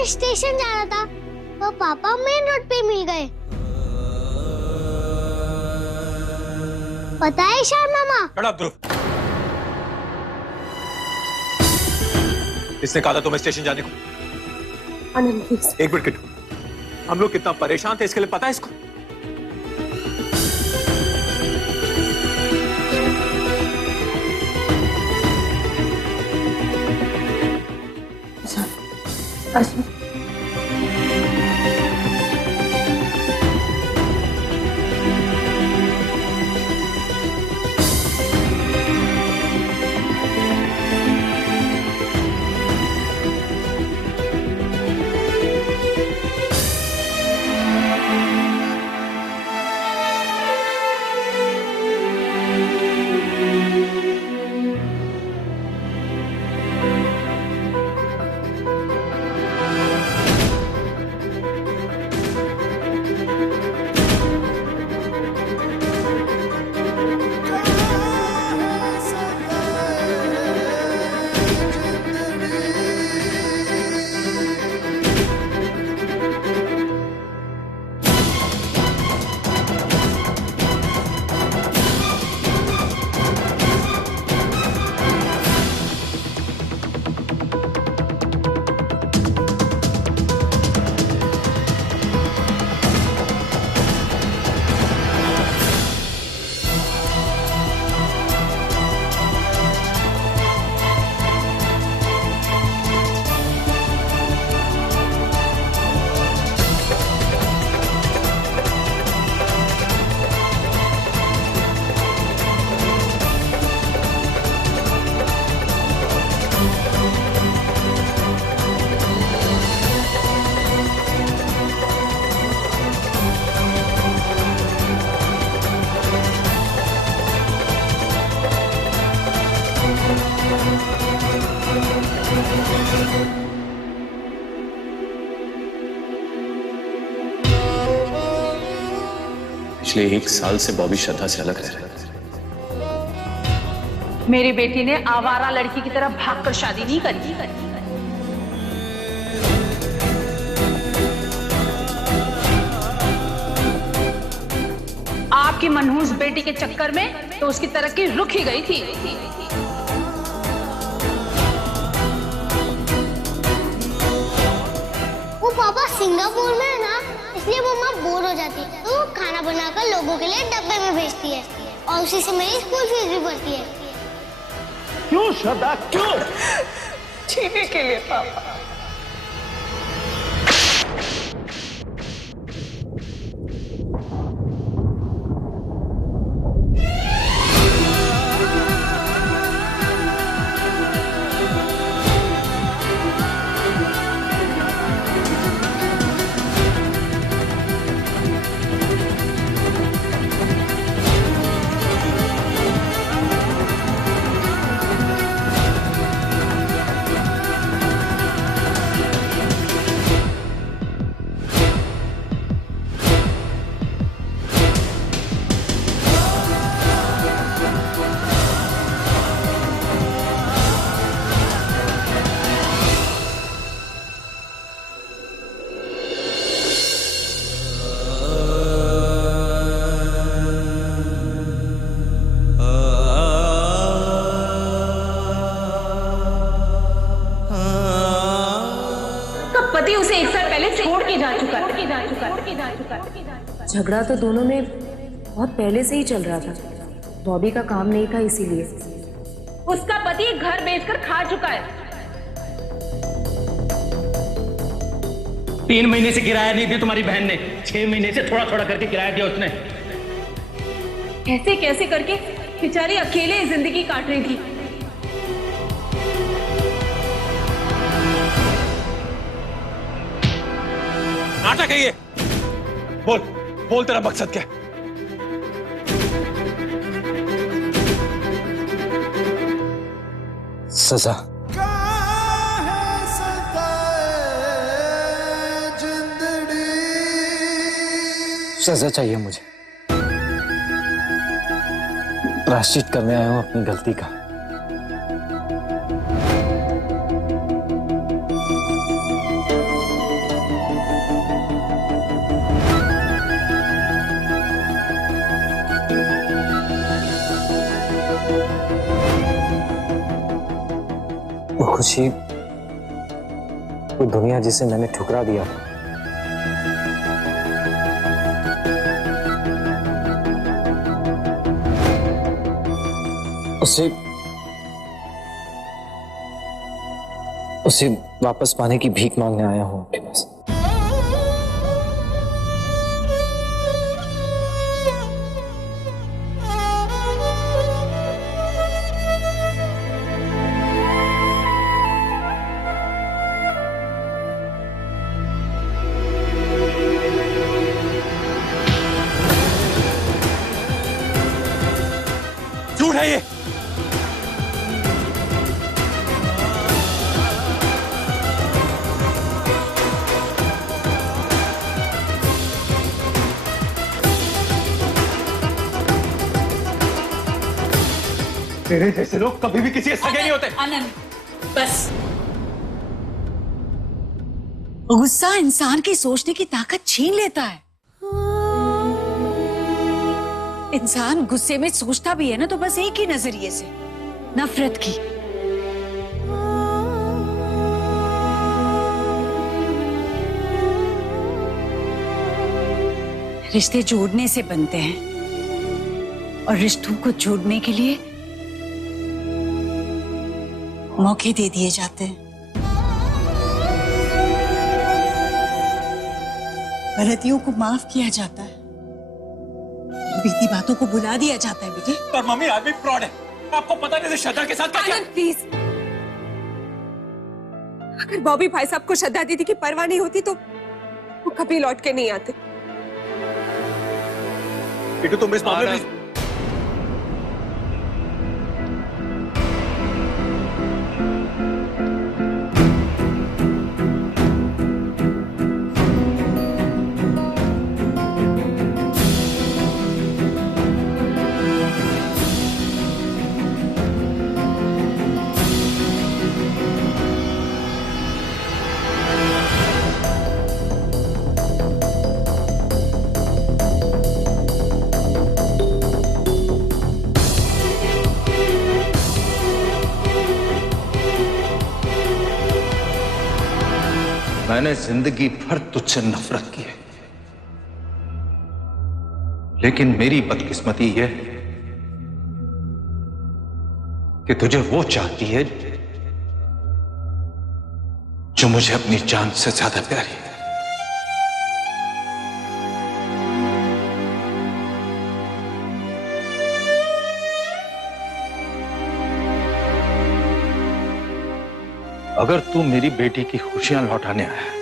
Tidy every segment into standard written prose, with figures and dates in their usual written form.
मुझे स्टेशन जाना था तो पापा मेन रोड पे मिल गए। पता है ईशान मामा? शट अप ध्रुव। इसने कहा था तुम्हें स्टेशन जाने को? अनिल प्लीज। एक मिनट किट्टू, हम लोग कितना परेशान थे इसके लिए पता है इसको? अच्छा पिछले 1 साल से बॉबी श्रद्धा से अलग रह रहा है। मेरी बेटी ने आवारा लड़की की तरह भागकर शादी नहीं करी। आपकी मनहूस बेटी के चक्कर में तो उसकी तरक्की रुक ही गई थी। वो पापा सिंगापुर में है ना, इसलिए मम्मा बोर हो जाती है तो खाना बनाकर लोगों के लिए डब्बे में भेजती है और उसी से मेरी स्कूल फीस भी भरती है। क्यों श्रद्धा, क्यों? जीने के लिए पापा। पति उसे 1 साल पहले छोड़ के जा चुका। झगड़ा तो दोनों में बहुत पहले से ही चल रहा था। बॉबी का काम नहीं था इसीलिए। उसका पति घर बेचकर खा चुका है। 3 महीने से किराया नहीं दिया तुम्हारी बहन ने, 6 महीने से थोड़ा थोड़ा करके किराया दिया उसने। कैसे कैसे करके बेचारी अकेले जिंदगी काट रही थी। नाटक है ये। बोल बोल, तेरा मकसद क्या है? सजा। सजा चाहिए मुझे। प्रायश्चित करने आया हूं अपनी गलती का। वो खुशी, वो दुनिया जिसे मैंने ठुकरा दिया, उसे उसे वापस पाने की भीख मांगने आया हूं आपके पास। झूठ है ये। तेरे जैसे लोग कभी भी किसी के सगे नहीं होते। आनंद, बस। गुस्सा इंसान की सोचने की ताकत छीन लेता है। इंसान गुस्से में सोचता भी है ना तो बस एक ही नजरिए से, नफरत की। रिश्ते जोड़ने से बनते हैं और रिश्तों को जोड़ने के लिए मौके दे दिए जाते हैं। गलतियों को माफ किया जाता है, बीती बातों को भुला दिया जाता है बेटे। पर मम्मी आदमी फ्रॉड है, आपको पता नहीं श्रद्धा के साथ क्या किया? आनंद प्लीज, अगर बॉबी भाई साहब को श्रद्धा दीदी की परवाह नहीं होती तो वो कभी लौट के नहीं आते। बेटू तुम इस मामले में मैंने जिंदगी भर तुझसे नफरत की है, लेकिन मेरी बदकिस्मती यह कि तुझे वो चाहती है जो मुझे अपनी जान से ज्यादा प्यारी है। अगर तू मेरी बेटी की खुशियां लौटाने आया है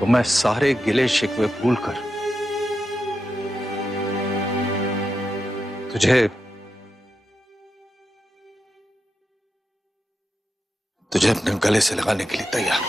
तो मैं सारे गिले शिकवे भूलकर तुझे अपने गले से लगाने के लिए तैयार।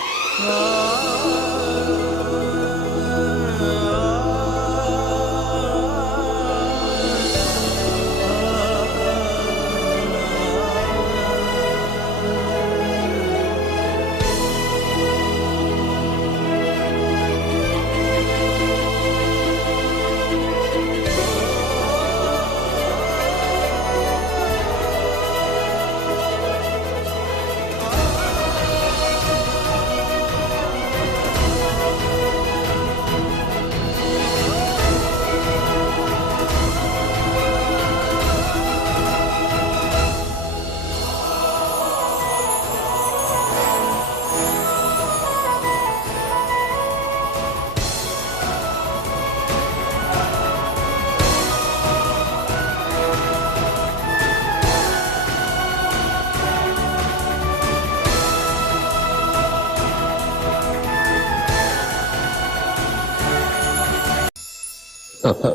पापा,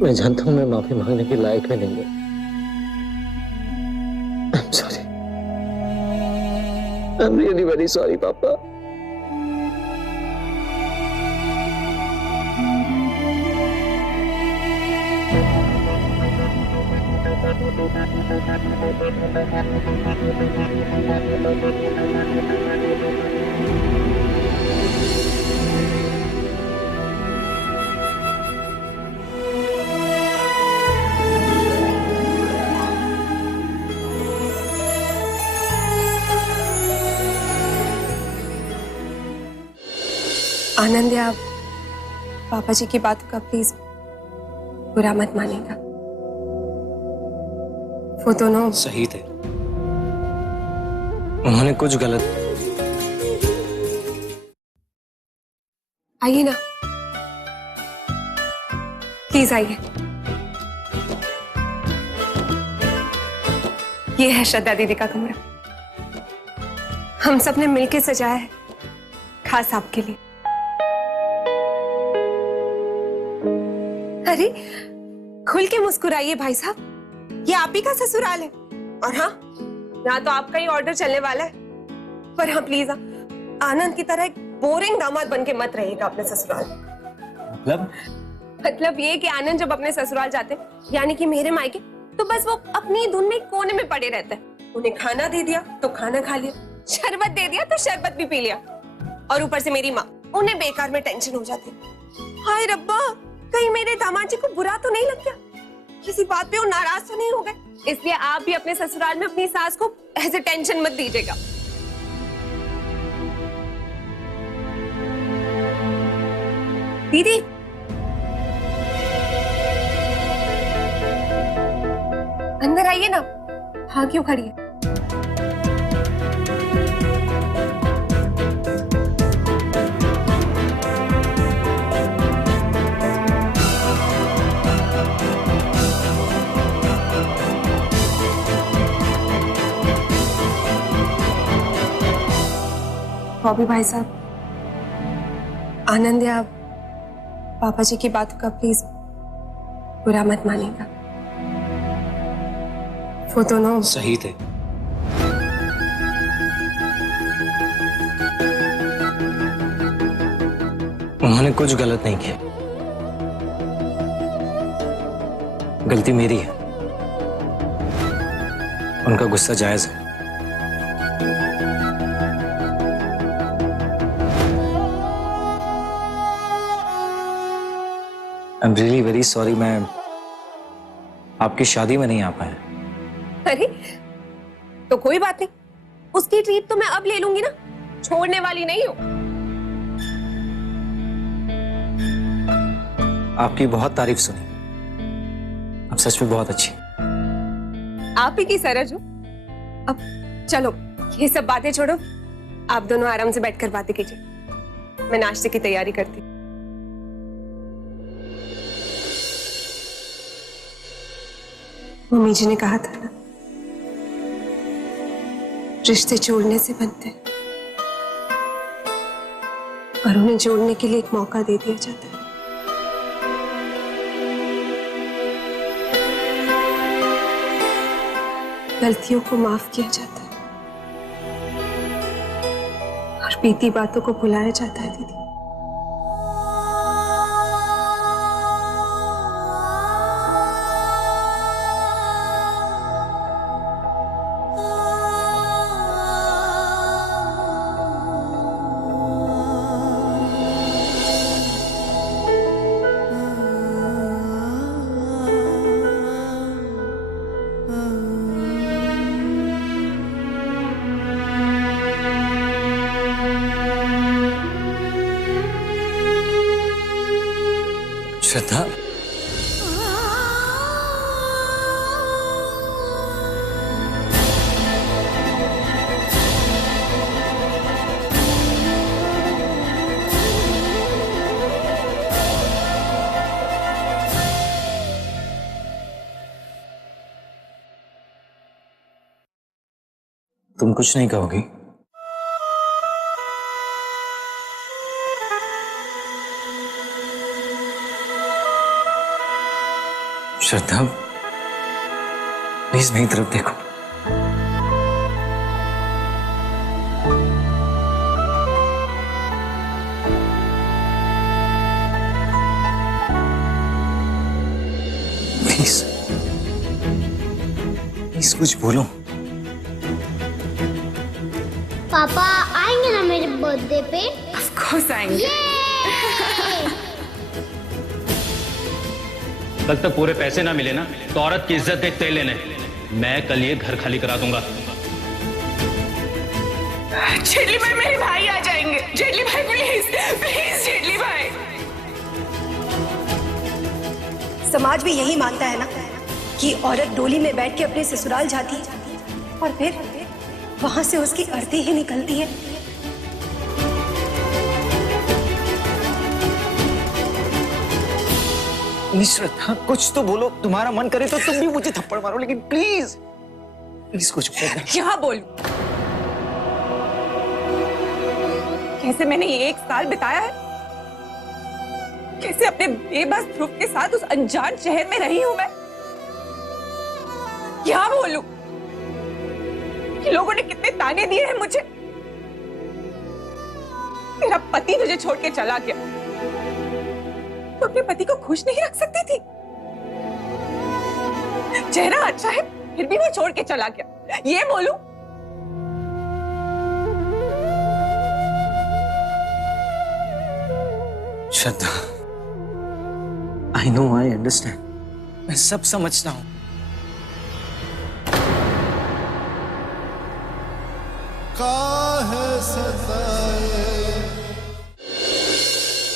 मैं जानता हूं मैं माफी मांगने के लायक भी नहीं हूं। I'm sorry. I'm really very sorry, पापा। आनंद या पापा जी की बात का प्लीज बुरा मत मानेगा। वो दोनों सही थे, उन्होंने कुछ गलत। आइए ना, प्लीज आइए। ये है श्रद्धा दीदी का कमरा, हम सब ने मिलकर सजाया है खास आपके लिए। अरे खुल के मुस्कुराइए भाई साहब, ये आप ही का ससुराल है। और हाँ, यहाँ तो आपका ही ऑर्डर चलने वाला है। पर हाँ प्लीज, आनंद की तरह एक बोरिंग दामाद बन के मत रहिएगा अपने ससुराल। मतलब ये कि आनंद जब अपने ससुराल जाते, यानी कि मेरे मायके, तो बस वो अपनी धुन में कोने में पड़े रहते हैं। उन्हें खाना दे दिया तो खाना खा लिया, शरबत दे दिया तो शरबत भी पी लिया, और ऊपर से मेरी माँ, उन्हें बेकार में टेंशन हो जाती। हाय रब्बा, कहीं मेरे दामाद जी को बुरा तो नहीं लग गया, किसी बात पे वो नाराज तो नहीं हो गए। इसलिए आप भी अपने ससुराल में अपनी सास को ऐसे टेंशन मत दीजिएगा। दीदी, अंदर आइए ना। हाँ, क्यों खड़ी है? बॉबी भाई साहब, आनंद या पापा जी की बात का प्लीज बुरा मत मानेगा। वो दोनों सही थे, उन्होंने कुछ गलत नहीं किया। गलती मेरी है, उनका गुस्सा जायज है। I am really very sorry, मैं आपकी शादी में नहीं आ पाया। अरे तो कोई बात नहीं, उसकी ट्रीट तो मैं अब ले लूंगी ना, छोड़ने वाली नहीं हूं। आपकी बहुत तारीफ सुनी, आप सच में बहुत अच्छी। आप ही की सरज हो। अब चलो ये सब बातें छोड़ो, आप दोनों आराम से बैठकर बातें कीजिए, मैं नाश्ते की तैयारी करती हूँ। मम्मी जी ने कहा था ना, रिश्ते जोड़ने से बनते हैं और उन्हें जोड़ने के लिए एक मौका दे दिया जाता है। गलतियों को माफ किया जाता है और बीती बातों को भुलाया जाता है। दीदी, श्रद्धा, तुम कुछ नहीं कहोगी? श्रद्धा, प्लीज मेरी तरफ देखो। प्लीज प्लीज कुछ बोलो। पापा आएंगे ना मेरे बर्थडे पे? ऑफ कोर्स आएंगे। कल तक पूरे पैसे ना मिले ना, तो औरत की इज्जत देखते ही लेने। मैं कल ये घर खाली करा दूंगा। जेटली भाई, मेरे भाई आ जाएंगे। जेटली भाई प्लीज प्लीज समाज भी यही मानता है ना कि औरत डोली में बैठ के अपने ससुराल जाती है और फिर वहां से उसकी अर्थी ही निकलती है। श्रद्धा कुछ तो बोलो, तुम्हारा मन करे तो तुम भी मुझे थप्पड़ मारो, लेकिन प्लीज प्लीज कुछ बोलो। क्या बोलूं? कैसे मैंने ये 1 साल बिताया है, कैसे अपने बेबस ध्रुव के साथ उस अनजान शहर में रही हूं मैं। क्या बोलूं? लोगों ने कितने ताने दिए हैं मुझे। मेरा पति मुझे छोड़ के चला गया, तो अपने पति को खुश नहीं रख सकती थी। चेहरा अच्छा है फिर भी वो छोड़ के चला गया, ये बोलूं? श्रद्धा, आई नो, आई अंडरस्टैंड, मैं सब समझता हूं।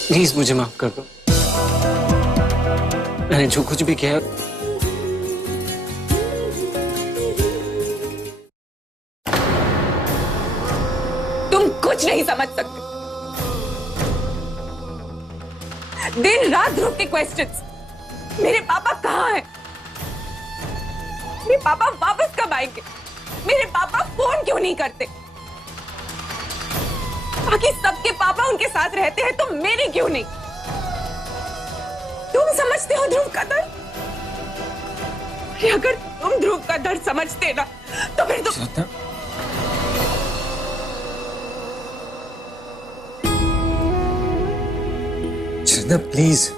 प्लीज मुझे माफ कर दो, मैंने जो कुछ भी किया तुम कुछ नहीं समझ सकते। दिन रात ध्रुव के क्वेश्चंस, मेरे पापा कहाँ हैं? मेरे पापा वापस कब आएंगे? मेरे पापा फोन क्यों नहीं करते? बाकी सबके पापा उनके साथ रहते हैं तो मेरे क्यों नहीं? तुम समझते हो ध्रुव का दर्द? अगर तुम ध्रुव का दर्द समझते ना तो फिर तुम श्रद्धा प्लीज,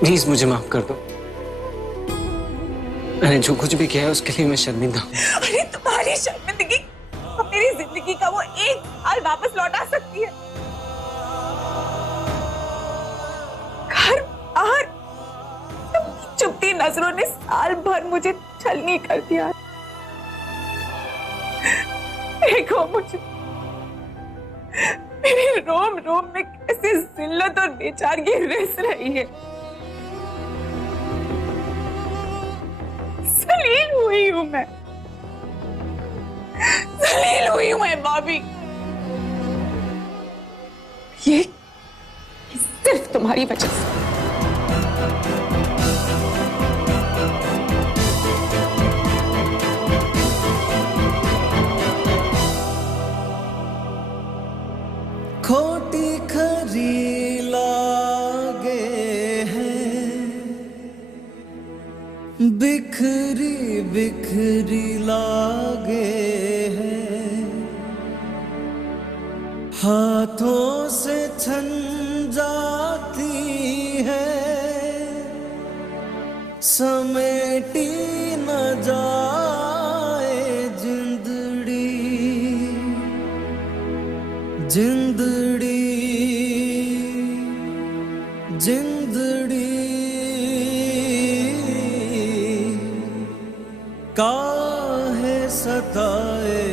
प्लीज मुझे माफ कर दो, मैंने जो कुछ भी किया है उसके लिए मैं शर्मिंदा हूं। अरे तुम्हारी शर्मिंदगी मेरी जिंदगी का वो 1 साल वापस लौटा सकती है। घर बाहर चुपती नजरों ने साल भर मुझे छलनी कर दिया। देखो मुझे, मेरे रोम रोम में कैसे जिल्लत और बेचारगी रिस रही है। जलील हुई हूं मैं, जलील हुई हूं मैं बॉबी। ये सिर्फ तुम्हारी वजह से। खोटी खरी लागे हैं, बिखरी बिखरी लागे हैं, हाथों से छन जाती है, समेटी न जाए जिंदड़ी जिंदड़ी जिंदड़ी काहे सताए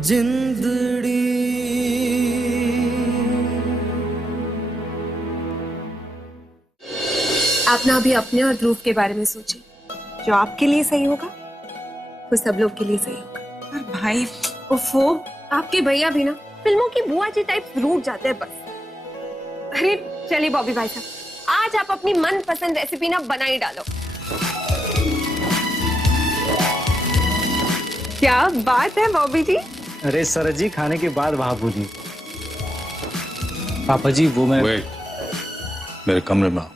जिंदड़ी। आप ना अभी अपने और ध्रुव के बारे में सोचिए। जो आपके लिए सही होगा वो सब लोग के लिए सही होगा। और भाई ओफो, आपके भैया भी ना फिल्मों की बुआ जी टाइप रूठ जाते हैं बस। अरे चलिए बॉबी भाई साहब, आज आप अपनी मनपसंद रेसिपी ना बना ही डालो। क्या बात है बॉबी जी। अरे सर जी, खाने के बाद बाबू जी। पापा जी वो मैं वेट, मेरे कमरे में आओ।